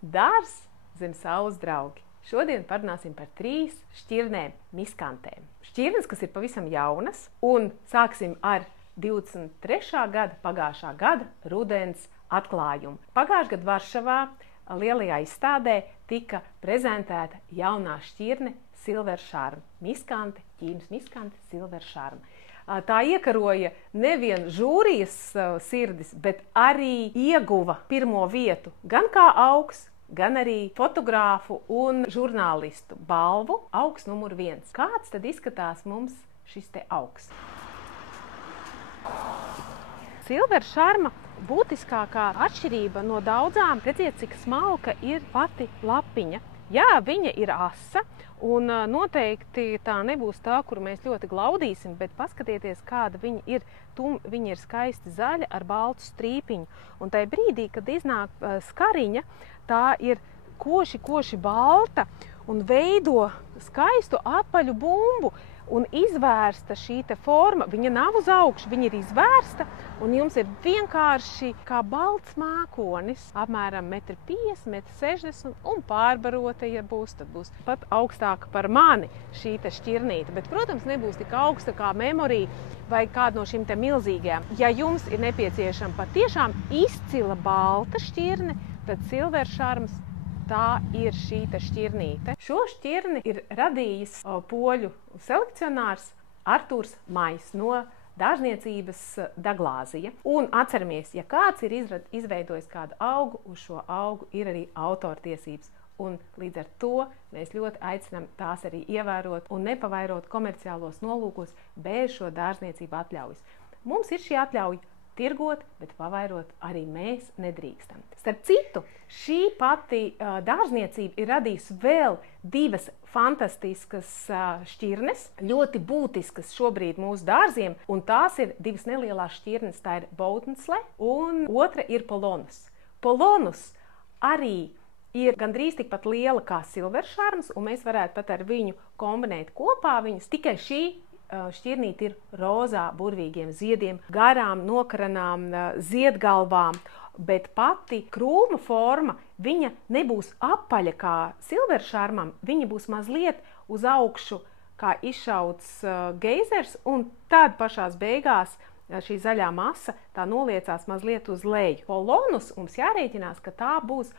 Dārzs zem saules draugi. Šodien parunāsim par 3 šķirnēm, miskantēm. Šķirnes, kas ir pavisam jaunas, un sāksim ar 23. gada, pagājušā gada rudens atklājumu. Pagājušā gada Varšavā lielajā izstādē tika prezentēta jaunā šķirne Silver Charm. Miskante, Ķīnas miskante, Silver Charm. Tā iekaroja nevien žūrijas sirdis, bet arī ieguva pirmo vietu gan kā augs, gan arī fotogrāfu un žurnālistu balvu augs numur 1. Kāds tad izskatās mums šis te augs? Silver Charma būtiskākā atšķirība no daudzām, redziet, cik smalka ir pati lapiņa. Jā, viņa ir asa, un noteikti tā nebūs tā, kuru mēs ļoti glaudīsim, bet paskatieties, kāda viņa ir. Viņa ir skaisti zaļa ar baltu strīpiņu. Un tajā brīdī, kad iznāk skariņa, tā ir koši balta un veido skaistu apaļu bumbu. Un izvērsta šī te forma, viņa nav uz augšu, viņa ir izvērsta, un jums ir vienkārši kā balts mākonis, apmēram 1,50 m, 1,60 m, un pārbarota, ja būs, tad būs pat augstāka par mani šī te šķirnīte. Bet, protams, nebūs tik augsta kā Memorija vai kāda no šīm te milzīgajām. Ja jums ir nepieciešama patiešām izcila balta šķirne, tad Silver Charms tā ir šī šķirnīte. Šo šķirni ir radījis poļu selekcionārs Artūrs Majs no dārzniecības Daglāzija. Un atceramies, ja kāds ir izveidojis kādu augu, uz šo augu ir arī autortiesības. Un līdz ar to mēs ļoti aicinām tās arī ievērot un nepavairot komerciālos nolūkos bez šo dārzniecību atļaujas. Mums ir šī atļauja tirgot, bet pavairot arī mēs nedrīkstam. Starp citu, šī pati dārzniecība ir radījusi vēl 2 fantastiskas šķirnes, ļoti būtiskas šobrīd mūsu dārziem, un tās ir 2 nelielās šķirnes, tā ir Boutensle un otra ir Polonus. Polonus arī ir gandrīz tikpat liela kā Silver Charms, un mēs varētu pat ar viņu kombinēt kopā viņas, tikai šī šķirnīte ir rozā burvīgiem ziediem, garām nokranām ziedgalvām, bet pati krūma forma, viņa nebūs apaļa kā Silver Charmam, viņa būs mazliet uz augšu kā izšauts geizers, un tad pašās beigās šī zaļā masa tā noliecās mazliet uz leju. Polonus mums jārēķinās, ka tā būs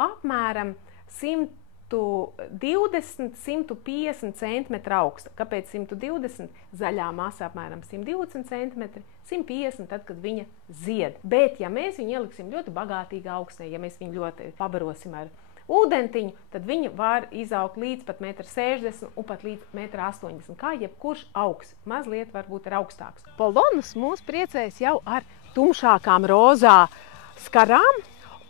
apmēram 120–150 cm augsta. Kāpēc 120? Zaļā masa apmēram 120 cm, 150 tad, kad viņa zied. Bet, ja mēs viņu ieliksim ļoti bagātīgi augstnē, ja mēs viņu ļoti pabarosim ar ūdentiņu, tad viņa var izaugt līdz pat 1,60 m un pat līdz 1,80 m, kā jebkurš augs. Mazliet varbūt ir augstāks. Polonus mūs priecēs jau ar tumšākām rozā skarām.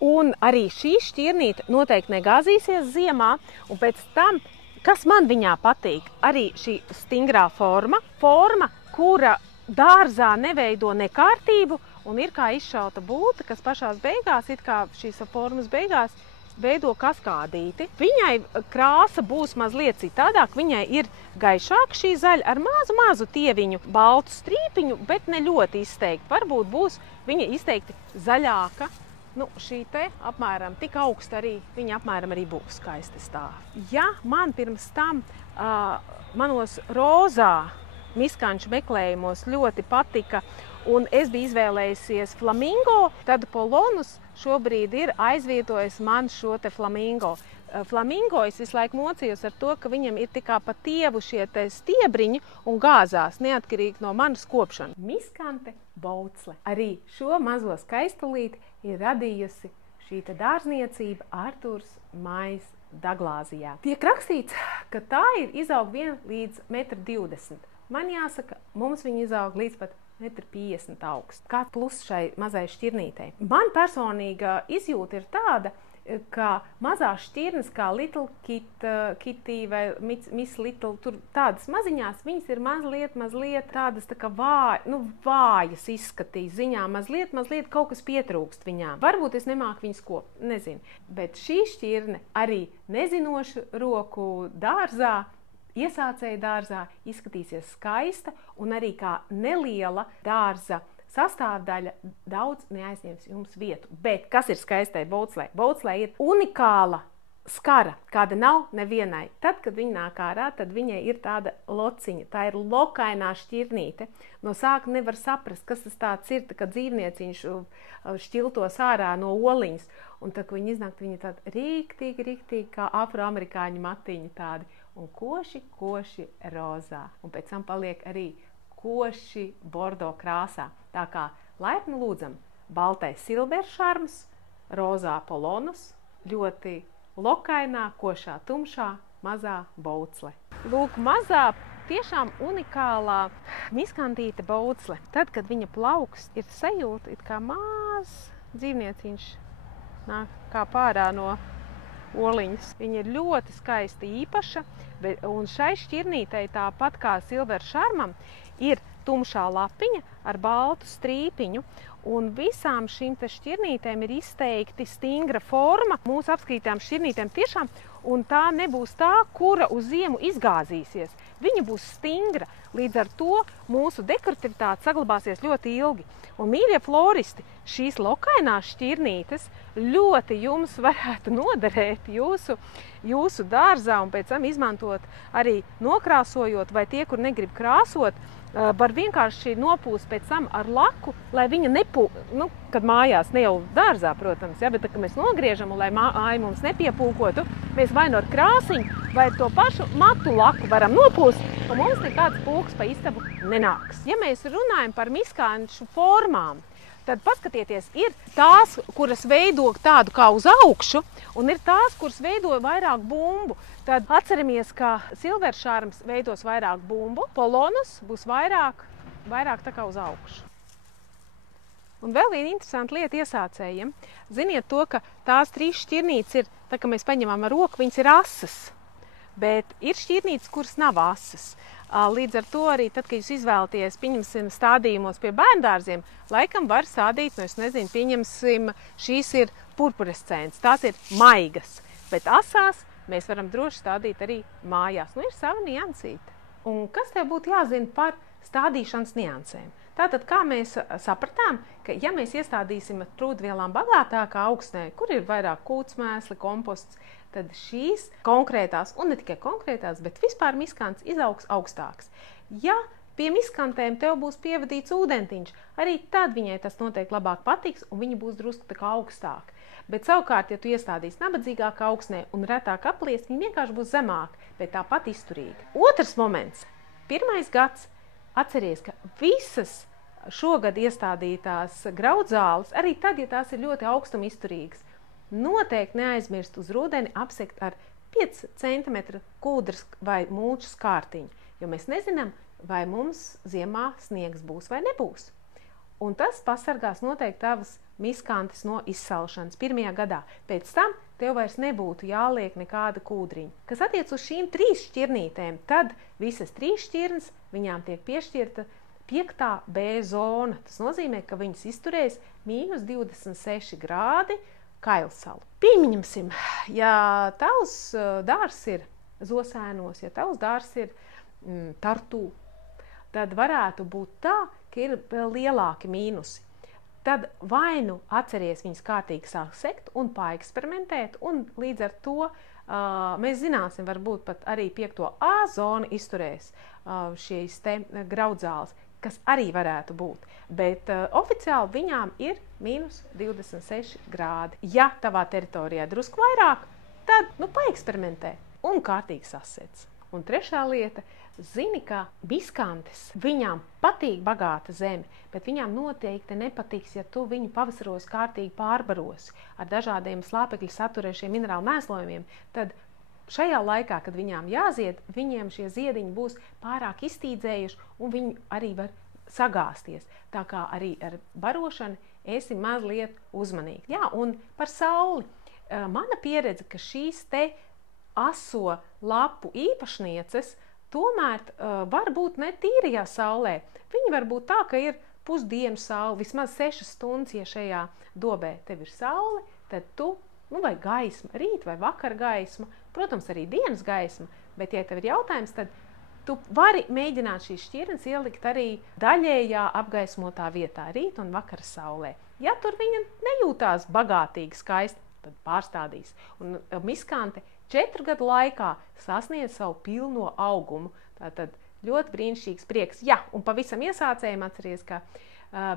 Un arī šī šķirnīte noteikti negāzīsies ziemā, un pēc tam, kas man viņā patīk, arī šī stingrā forma, kura dārzā neveido nekārtību, un ir kā izšauta bulta, kas pašās beigās, it kā šīs formas beigās, veido kaskādīti. Viņai krāsa būs mazliet citādāk, viņai ir gaišāka šī zaļa ar mazu tieviņu, baltu strīpiņu, bet ne ļoti izteikti. Varbūt būs viņa izteikti zaļāka. Nu, šī te apmēram tik augsta arī, viņa apmēram arī būs skaisti stāv. Ja man pirms tam manos rozā miskanču meklējumos ļoti patika un es biju izvēlējusies flamingo, tad Polonus šobrīd ir aizvietojis man šo te flamingo. Flamingo es visu laiku mocījos ar to, ka viņam ir tikā pa tievu šie te stiebriņi un gāzās, neatkarīgi no manas kopšanas. Miskante Boutsle. Arī šo mazo skaistulīti ir radījusi šī te dārzniecība Artūrs Majs Daglāzijā. Tiek rakstīts, ka tā ir izaug vien līdz 1,20 m. Man jāsaka, mums viņa izaug līdz pat 1,50 m augsts. Kāds plus šai mazai šķirnītei? Man personīga izjūta ir tāda, ka mazās šķirnes kā Little Kitty vai Miss Little, tur tādas maziņās, viņas ir mazliet tādas tā kā vājas izskatīs ziņā, mazliet kaut kas pietrūkst viņām. Varbūt es nemāku viņas kopt, nezinu. Bet šī šķirne arī nezinošu roku dārzā, iesācēju dārzā izskatīsies skaista un arī kā neliela dārza sastāvdaļa daudz neaizņems jums vietu. Bet kas ir skaistai bobslē? Bobslē ir unikāla skara, kāda nav nevienai. Tad, kad viņa nāk ārā, tad viņai ir tāda lociņa. Tā ir lokainā šķirnīte. No sākuma nevar saprast, kas tas tāds ir, kad dzīvnieciņš šķiltos ārā no oliņas. Un tad, kad viņi iznāk, viņi tādi rīktīgi, kā afroamerikāņu matiņi tādi. Un koši rozā. Un pēc tam paliek arī koši bordo krāsā. Tā kā laipni lūdzam, baltais silveršarms, rozā polonus, ļoti lokainā, košā tumšā, mazā bobsle. Lūk, mazā, tiešām unikālā miskantīta bobsle. Tad, kad viņa plauks, ir sajūta, it kā mazs dzīvnieciņš nāk kā pārā no oliņas. Viņa ir ļoti skaisti īpaša, un šai šķirnītei tāpat kā silveršarmam ir tumšā lapiņa ar baltu strīpiņu, un visām šīm šķirnītēm ir izteikti stingra forma. Mūsu apskatītām šķirnītēm tiešām, un tā nebūs tā, kura uz ziemu izgāzīsies. Viņa būs stingra, līdz ar to mūsu dekorativitāte saglabāsies ļoti ilgi. Un, mīļie floristi, šīs lokainās šķirnītes ļoti jums varētu noderēt jūsu dārzā un pēc tam izmantot arī nokrāsojot, vai tie, kur negrib krāsot, var vienkārši nopūst pēc tam ar laku, lai viņa kad mājās, ne jau dārzā, protams, ja, bet kad mēs nogriežam, un lai māja mums nepiepūkotu, mēs vai no ar krāsiņu, vai to pašu matu laku varam nopūst, un mums nekāds pūks pa istabu nenāks. Ja mēs runājam par miskanšu formām, tad paskatieties, ir tās, kuras veido tādu kā uz augšu, un ir tās, kuras veido vairāk bumbu. Tad atceramies, ka silveršarms veidos vairāk bumbu, polonus būs vairāk tā kā uz augšu. Un vēl viena interesanta lieta iesācējiem. Ziniet to, ka tās 3 šķirnītes ir, tā kā mēs paņemam ar roku, viņas ir asas. Bet ir šķirnītes, kuras nav asas. Līdz ar to arī tad, kad jūs izvēlaties, pieņemsim, stādījumos pie bērndārziem, laikam var stādīt, es nezinu, pieņemsim, šīs ir purpurescents, tās ir maigas, bet asās mēs varam droši stādīt arī mājās. Ir sava niansīte. Un kas tev būtu jāzina par stādīšanas niansēm? Tātad, kā mēs sapratām, ka ja mēs iestādīsim trūdvielām bagātākā augsnē, kur ir vairāk kūtsmēsli, komposts, tad šīs konkrētās, un ne tikai konkrētās, bet vispār miskants izaugs augstāks. Ja pie miskantēm tev būs pievadīts ūdentiņš, arī tad viņai tas noteikti labāk patiks, un viņa būs drusku tā kā augstāk. Bet savukārt, ja tu iestādīsi nabadzīgākā augsnē un retāk aplies, viņi vienkārši būs zemāk, bet tāpat izturīgi. Otrs moments. 1. gads. Atceries, ka visas šogad iestādītās graudzāles, arī tad, ja tās ir ļoti augstuma izturīgas, noteikti neaizmirst uz rudeni apsekt ar 5 cm kūdras vai mūču skārtiņu, jo mēs nezinām, vai mums ziemā sniegs būs vai nebūs. Un tas pasargās noteikti tavas miskantes no izsalšanas 1. gadā. Pēc tam tev vairs nebūtu jāliek nekāda kūdriņa. Kas attiec uz šīm 3 šķirnītēm, tad visas 3 šķirnes viņām tiek piešķirta 5. B zona. Tas nozīmē, ka viņas izturēs -26 grādi kailsalu. Pieņemsim, ja tavs dārs ir Zosēnos, ja tavs dārs ir Tartū, tad varētu būt tā, ka ir vēl lielāki mīnusi. Tad vai nu atceries viņas kārtīgi sāk sekt un paeksperimentēt, un līdz ar to mēs zināsim, varbūt pat arī 5. A zona izturēs šīs te graudzāles, kas arī varētu būt. Bet oficiāli viņām ir -26 grādi. Ja tavā teritorijā drusku vairāk, tad paeksperimentē un kārtīgi sasēc. Un trešā lieta. Zini, ka miskantes, viņām patīk bagāta zeme, bet viņām noteikti nepatiks, ja tu viņu pavasaros kārtīgi pārbarosi ar dažādiem slāpekļu saturējušiem minerālu mēslojumiem, tad šajā laikā, kad viņām jāzied, viņiem šie ziediņi būs pārāk iztīdzējuši un viņi arī var sagāsties. Tā kā arī ar barošanu esi mazliet uzmanīgi. Jā, un par sauli. Mana pieredze, ka šīs te aso lapu īpašnieces tomēr var būt ne tīrajā saulē. Viņi var būt tā, ka ir pusdienu saule, vismaz 6 stundas, ja šajā dobē tev ir saule, tad tu, vai gaisma, rīt vai vakar gaisma, protams, arī dienas gaisma, bet ja tev ir jautājums, tad Tu vari mēģināt šīs šķirnes ielikt arī daļējā apgaismotā vietā, rīt un vakara saulē. Ja tur viņa nejūtās bagātīgi, skaisti, tad pārstādīs. Un miskante 4 gadu laikā sasniedz savu pilno augumu. Tātad ļoti brīnišķīgs prieks. Jā, un pavisam iesācējiem atceries, ka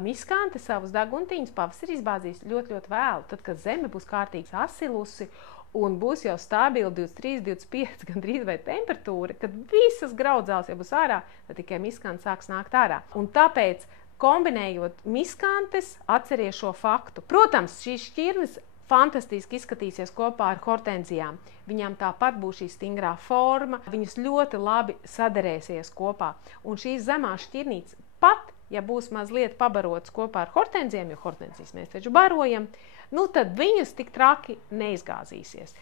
miskante savus daguntiņus pavasarī izbāzīs ļoti, ļoti vēlu. Tad, kad zeme būs kārtīgi asilusi un būs jau stabili 23, 25 gandrīz vai temperatūra, kad visas graudzāls jau būs ārā, tad tikai miskante sāks nākt ārā. Un tāpēc, kombinējot miskantes, atceries šo faktu. Protams, šīs šķirnes fantastiski izskatīsies kopā ar hortenzijām. Viņām tāpat būs šī stingrā forma, viņas ļoti labi saderēsies kopā. Un šīs zemās šķirnītes pat, ja būs mazliet pabarotas kopā ar hortenzijām, jo hortenzijas mēs taču barojam, tad viņas tik traki neizgāzīsies.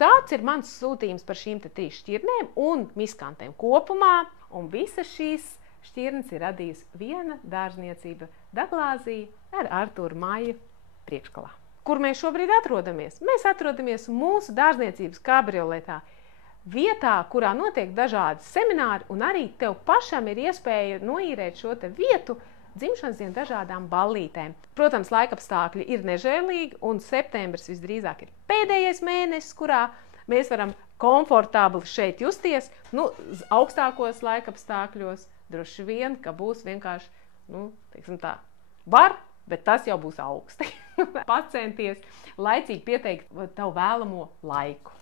Tāds ir mans sūtījums par šīm 3 šķirnēm un miskantēm kopumā. Un visas šīs šķirnes ir radījusi viena dārzniecība Daglāzī ar Artūru Maiju priekšgalā. Kur mēs šobrīd atrodamies? Mēs atrodamies mūsu dārzniecības kabrioletā. Vietā, kurā notiek dažādi semināri, un arī tev pašam ir iespēja noīrēt šo te vietu dzimšanas dienu dažādām ballītēm. Protams, laikapstākļi ir nežēlīgi, un septembris visdrīzāk ir pēdējais mēnesis, kurā mēs varam komfortabli šeit justies. Augstākos laikapstākļos droši vien, ka būs vienkārši, teiksim tā, var, bet tas jau būs augsti. Pacenties laicīgi pieteikt tavu vēlamo laiku.